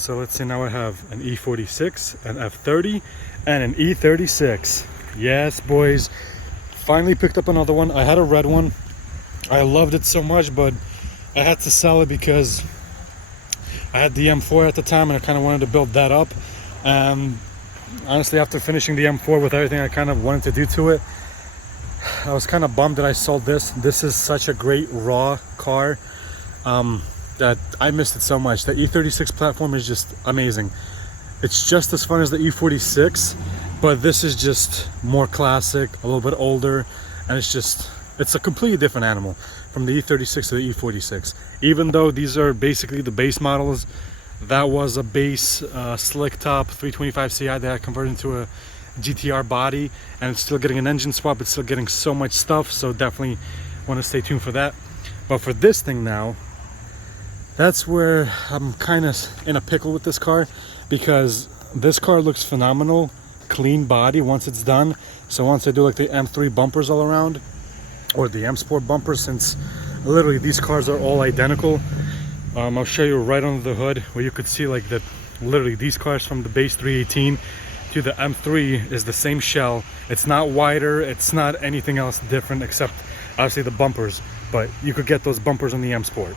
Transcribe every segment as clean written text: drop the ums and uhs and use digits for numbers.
So let's say now I have an E46, an F30, and an E36. Yes, boys. Finally picked up another one. I had a red one. I loved it so much, but I had to sell it because I had the M4 at the time and I kind of wanted to build that up. And honestly, after finishing the M4 with everything I kind of wanted to do to it, I was kind of bummed that I sold this. This is such a great raw car that I missed it so much. The E36 platform is just amazing. It's just as fun as the E46, but this is just more classic, a little bit older, and it's a completely different animal from the E36 to the E46. Even though these are basically the base models, that was a base slick top 325 Ci that I converted into a GTR body, and it's still getting an engine swap. It's still getting so much stuff, so definitely want to stay tuned for that. But for this thing now, that's where I'm kind of in a pickle with this car, because this car looks phenomenal, clean body once it's done. So once I do like the M3 bumpers all around, or the M Sport bumpers, since literally these cars are all identical, I'll show you right under the hood where you could see like that literally these cars from the base 318 to the M3 is the same shell. It's not wider, it's not anything else different except obviously the bumpers, but you could get those bumpers on the M Sport.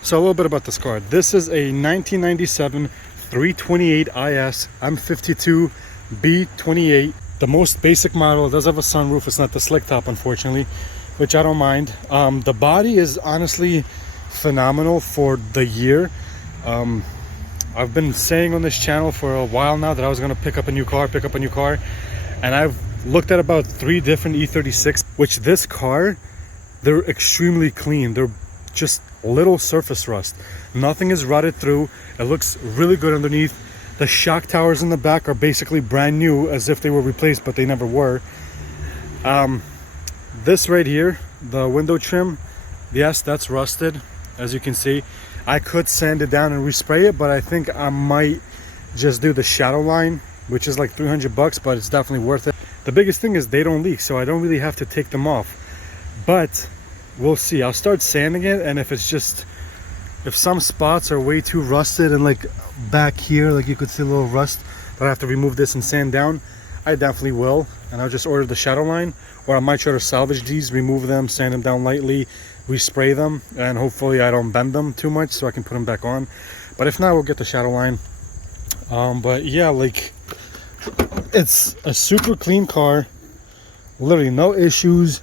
So a little bit about this car. This is a 1997 328is M52 B28, the most basic model. It does have a sunroof. It's not the slick top, unfortunately, which I don't mind. The body is honestly phenomenal for the year. I've been saying on this channel for a while now that I was going to pick up a new car, and I've looked at about 3 different E36, which this car, they're extremely clean. They're just little surface rust. Nothing is rotted through. It looks really good underneath. The shock towers in the back are basically brand new, as if they were replaced, but they never were. This right here, the window trim, yes, that's rusted, as you can see. I could sand it down and respray it, but I think I might just do the shadow line, which is like $300, but it's definitely worth it. The biggest thing is they don't leak, so I don't really have to take them off. But we'll see. I'll start sanding it, and if some spots are way too rusted, and like back here, like you could see a little rust that I have to remove this and sand down, I definitely will. And I'll just order the shadow line, or I might try to salvage these, remove them, sand them down lightly, respray them, and hopefully I don't bend them too much so I can put them back on. But if not, we'll get the shadow line. But yeah, like, it's a super clean car, literally no issues.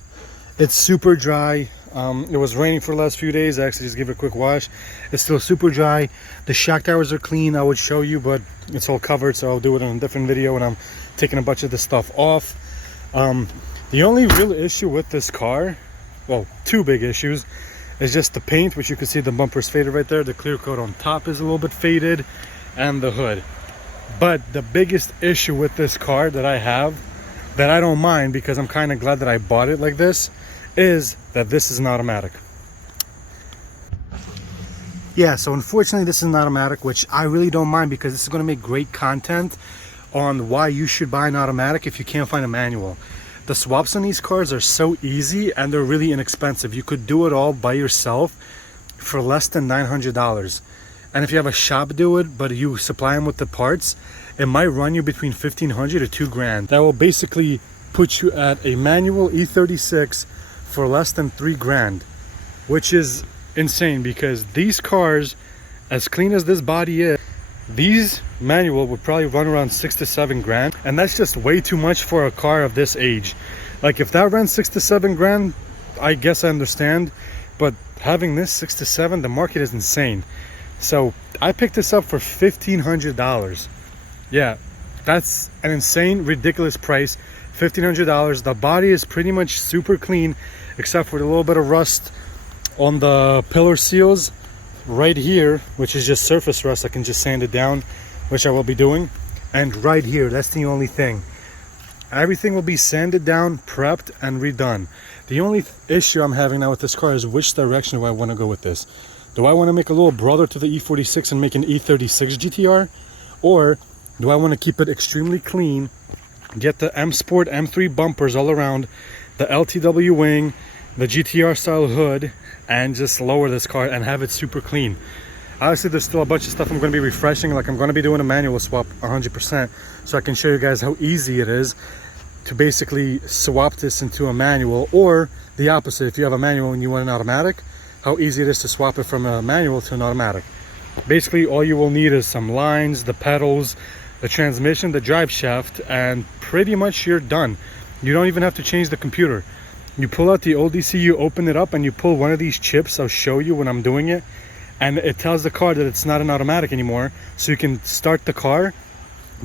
It's super dry. It was raining for the last few days. I actually just gave it a quick wash. It's still super dry. The shock towers are clean. I would show you, but it's all covered, so I'll do it in a different video when I'm taking a bunch of this stuff off. The only real issue with this car, well, 2 big issues, is just the paint, which you can see the bumper's faded right there. The clear coat on top is a little bit faded, and the hood. But the biggest issue with this car that I have, that I don't mind because I'm kind of glad that I bought it like this, is that this is an automatic. Yeah, so unfortunately this is an automatic, which I really don't mind because this is going to make great content on why you should buy an automatic if you can't find a manual. The swaps on these cars are so easy and they're really inexpensive. You could do it all by yourself for less than $900. And if you have a shop do it, but you supply them with the parts, it might run you between $1,500 to $2,000. That will basically put you at a manual E36 for less than $3,000, which is insane because these cars, as clean as this body is, these manual would probably run around $6,000 to $7,000, and that's just way too much for a car of this age. Like if that ran $6,000 to $7,000, I guess I understand, but having this $6,000 to $7,000, the market is insane. So I picked this up for $1,500. Yeah, that's an insane, ridiculous price. $1,500. The body is pretty much super clean, except for a little bit of rust on the pillar seals right here, which is just surface rust. I can just sand it down, which I will be doing. And right here, that's the only thing. Everything will be sanded down, prepped, and redone. The only issue I'm having now with this car is which direction do I want to go with this. Do I want to make a little brother to the E46 and make an E36 GTR? Or do I want to keep it extremely clean, get the M Sport M3 bumpers all around, the LTW wing, the GTR style hood, and just lower this car and have it super clean? Obviously there's still a bunch of stuff I'm going to be refreshing, like I'm going to be doing a manual swap 100%, so I can show you guys how easy it is to basically swap this into a manual, or the opposite, if you have a manual and you want an automatic, how easy it is to swap it from a manual to an automatic. Basically all you will need is some lines, the pedals, the transmission, the drive shaft, and pretty much you're done. You don't even have to change the computer. You pull out the old ECU, open it up, and you pull one of these chips. I'll show you when I'm doing it, and it tells the car that it's not an automatic anymore, so you can start the car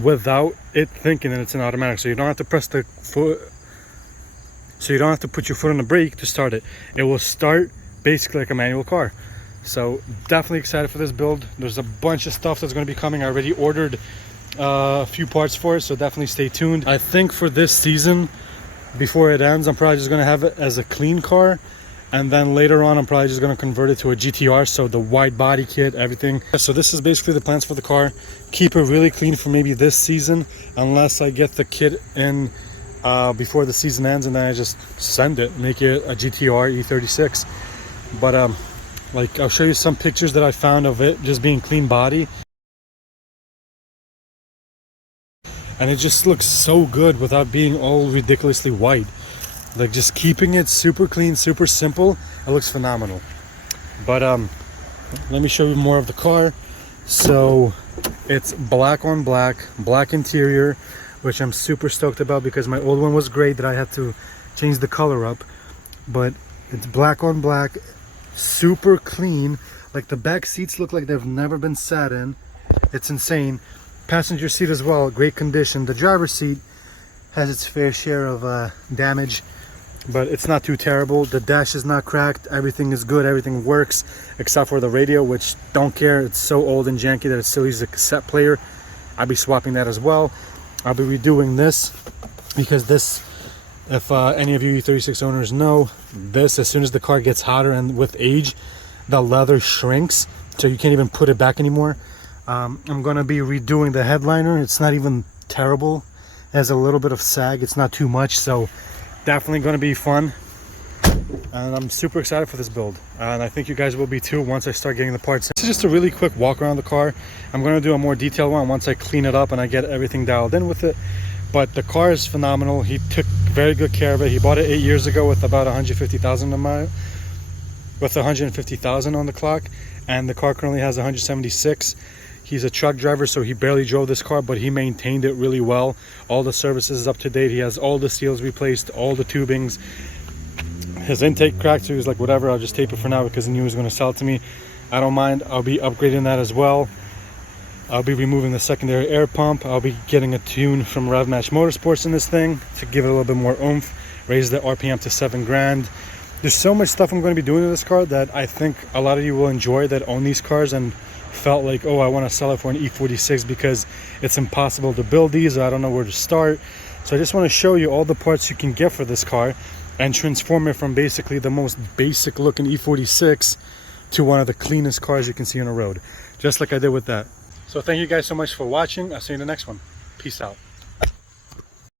without it thinking that it's an automatic. So you don't have to press the foot, so you don't have to put your foot on the brake to start it. It will start basically like a manual car. So definitely excited for this build. There's a bunch of stuff that's going to be coming. I already ordered a few parts for it, so definitely stay tuned. I think for this season, before it ends, I'm probably just going to have it as a clean car, and then later on I'm probably just going to convert it to a GTR, so the wide body kit, everything. So this is basically the plans for the car. Keep it really clean for maybe this season, unless I get the kit in before the season ends, and then I just send it, make it a GTR E36. But like, I'll show you some pictures that I found of it just being clean body, and it just looks so good without being all ridiculously white. Like, just keeping it super clean, super simple, it looks phenomenal. But let me show you more of the car. So it's black on black, black interior, which I'm super stoked about because my old one was gray that I had to change the color up. But it's black on black, super clean. Like, the back seats look like they've never been sat in. It's insane. Passenger seat as well, great condition. The driver's seat has its fair share of damage, but it's not too terrible. The dash is not cracked, everything is good, everything works except for the radio, which don't care. It's so old and janky that it still uses a cassette player. I'll be swapping that as well. I'll be redoing this because this, if any of you E36 owners know, this, as soon as the car gets hotter and with age, the leather shrinks, so you can't even put it back anymore. I'm going to be redoing the headliner. It's not even terrible. It has a little bit of sag. It's not too much, so definitely going to be fun. And I'm super excited for this build. And I think you guys will be too once I start getting the parts. This is just a really quick walk around the car. I'm going to do a more detailed one once I clean it up and I get everything dialed in with it. But the car is phenomenal. He took very good care of it. He bought it 8 years ago with about 150,000 with 150,000 on the clock, and the car currently has 176. He's a truck driver, so he barely drove this car, but he maintained it really well. All the services is up to date. He has all the seals replaced, all the tubings. His intake cracked, so he was like, whatever, I'll just tape it for now because he knew he was going to sell it to me. I don't mind. I'll be upgrading that as well. I'll be removing the secondary air pump. I'll be getting a tune from Revmatch.Motorsport in this thing to give it a little bit more oomph, raise the RPM to 7 grand. There's so much stuff I'm going to be doing to this car that I think a lot of you will enjoy that own these cars and felt like, oh, I want to sell it for an E46 because it's impossible to build these, or I don't know where to start. So I just want to show you all the parts you can get for this car and transform it from basically the most basic looking E46 to one of the cleanest cars you can see on the road, just like I did with that. So thank you guys so much for watching. I'll see you in the next one. Peace out.